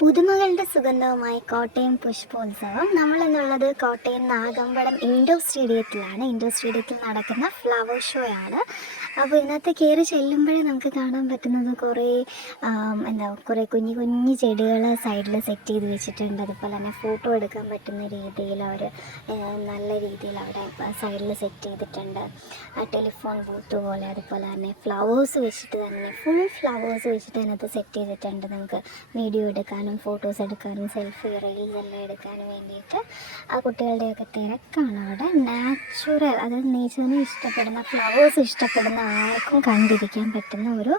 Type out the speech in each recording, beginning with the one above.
പുതുമകളുടെ സുഗന്ധവുമായി കോട്ടയം പുഷ്പോത്സവം. നമ്മൾ എന്നുള്ളത് കോട്ടയം നാഗമ്പടം ഇൻഡോർ സ്റ്റേഡിയത്തിലാണ് ഇൻഡോർ സ്റ്റേഡിയത്തിൽ നടക്കുന്ന ഫ്ലവർ ഷോയാണ് അപ്പോൾ ഇതിനകത്ത് കയറി ചെല്ലുമ്പോഴേ നമുക്ക് കാണാൻ പറ്റുന്നത് കുറേ എന്താ കുറേ കുഞ്ഞു കുഞ്ഞു ചെടികൾ സൈഡിൽ സെറ്റ് ചെയ്ത് വെച്ചിട്ടുണ്ട്. അതുപോലെ തന്നെ ഫോട്ടോ എടുക്കാൻ പറ്റുന്ന രീതിയിൽ അവർ നല്ല രീതിയിൽ അവിടെ സൈഡിൽ സെറ്റ് ചെയ്തിട്ടുണ്ട്. ആ ടെലിഫോൺ ബൂത്ത് പോലെ അതുപോലെ തന്നെ ഫ്ലവേഴ്സ് വെച്ചിട്ട് തന്നെ ഫുൾ ഫ്ലവേഴ്സ് വെച്ചിട്ട് അതിനകത്ത് സെറ്റ് ചെയ്തിട്ടുണ്ട്. നമുക്ക് വീഡിയോ എടുക്കാനും ഫോട്ടോസ് എടുക്കാനും സെൽഫി റീൽസ് എല്ലാം എടുക്കാനും വേണ്ടിയിട്ട് ആ കുട്ടികളുടെയൊക്കെ തിരക്കാണ് അവിടെ. നാച്ചുറൽ അതായത് നേച്ചറിനെ ഇഷ്ടപ്പെടുന്ന ഫ്ലവേഴ്സ് ഇഷ്ടപ്പെടുന്ന ആർക്കും കണ്ടിരിക്കാൻ പറ്റുന്ന ഒരു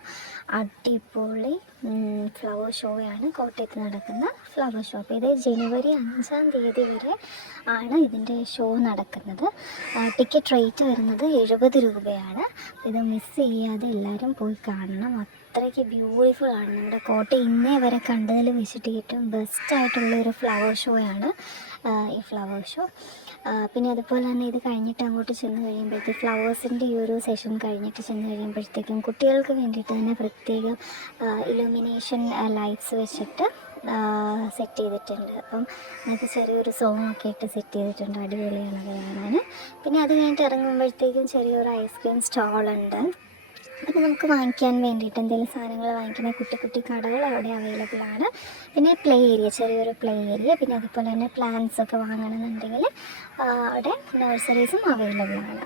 അടിപൊളി ഫ്ലവർ ഷോയാണ് കോട്ടയത്ത് നടക്കുന്ന ഫ്ലവർ ഷോ അപ്പോൾ ഇത് ജനുവരി അഞ്ചാം തീയതി വരെ ആണ് ഇതിന്റെ ഷോ നടക്കുന്നത്. ടിക്കറ്റ് റേറ്റ് വരുന്നത് എഴുപത് രൂപയാണ്. ഇത് മിസ് ചെയ്യാതെ എല്ലാവരും പോയി കാണണം. അത്രയ്ക്ക് ബ്യൂട്ടിഫുൾ ആണ്. നമ്മുടെ കോട്ട ഇന്നേ വരെ കണ്ടതിൽ വെച്ചിട്ട് ഏറ്റവും ബെസ്റ്റ് ആയിട്ടുള്ള ഒരു ഫ്ലവർ ഷോയാണ് ഈ ഫ്ലവർ ഷോ പിന്നെ അതുപോലെ തന്നെ ഇത് കഴിഞ്ഞിട്ട് അങ്ങോട്ട് ചെന്ന് കഴിയുമ്പോഴത്തേക്ക് ഫ്ലവേഴ്സിന്റെ ഈ ഒരു സെഷൻ കഴിഞ്ഞിട്ട് ചെന്ന് കഴിയുമ്പോഴത്തേക്കും കുട്ടികൾക്ക് വേണ്ടിയിട്ട് തന്നെ പ്രത്യേകം ഇലുമിനേഷൻ ലൈറ്റ്സ് വെച്ചിട്ട് സെറ്റ് ചെയ്തിട്ടുണ്ട്. അപ്പം അത് ചെറിയൊരു സോങ് ഒക്കെ ഇട്ട് സെറ്റ് ചെയ്തിട്ടുണ്ട്. അടിപൊളിയാണ് അത് കാണാൻ പിന്നെ അത് കഴിഞ്ഞിട്ട് ഇറങ്ങുമ്പോഴത്തേക്കും ചെറിയൊരു ഐസ്ക്രീം സ്റ്റോളുണ്ട് പിന്നെ നമുക്ക് വാങ്ങിക്കാൻ വേണ്ടിയിട്ട് എന്തെങ്കിലും സാധനങ്ങൾ വാങ്ങിക്കുന്ന കുട്ടി കുട്ടി കടകൾ അവിടെ അവൈലബിൾ ആണ്. പിന്നെ പ്ലേ ഏരിയ ചെറിയൊരു പ്ലേ ഏരിയ പിന്നെ അതുപോലെ തന്നെ പ്ലാന്റ്സ് ഒക്കെ വാങ്ങണമെന്നുണ്ടെങ്കിൽ അവിടെ നഴ്സറീസും അവൈലബിൾ ആണ്.